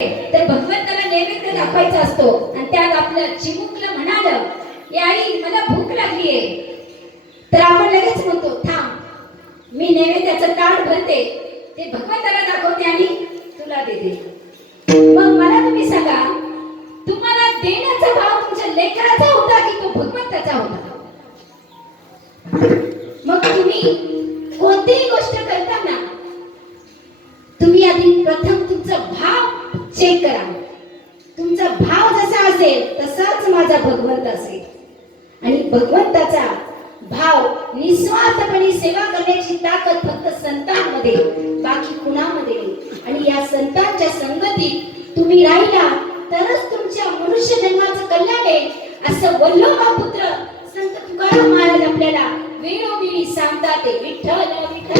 तर भगवंताला नैवेद्य दाखवायचा असतो. आणि त्यात आपलं चिमुकलं म्हणालं की आई मला भूक लागलीये. तर आपण लगेच म्हणतो थांब मी नैवेद्याचं कार्ड भरते. ते भगवंताला दाखवते आणि तुला देते. मग मला तुम्ही सांगा तुम्हाला देण्याचा भाव तुमच्या लेकराचा होता की तो भगवंताचा होता? मग तुम्ही कोणतीही गोष्ट तुमचा भाव जसा असेल तसाच माझा भगवंत असेल. आणि भगवंताचा भाव निस्वार्थपणे सेवा करण्याची ताकद फक्त संतांमध्ये बाकी कुणामध्ये आणि या संतांच्या संगतीत तुम्ही राहिला तरच तुमच्या मनुष्य जन्माचं कल्याण आहे असं वल्लभा पुत्र संत तुकाराम महाराज आपल्याला वेळोवेळी सांगतात ते. विठ्ठल विठ्ठल.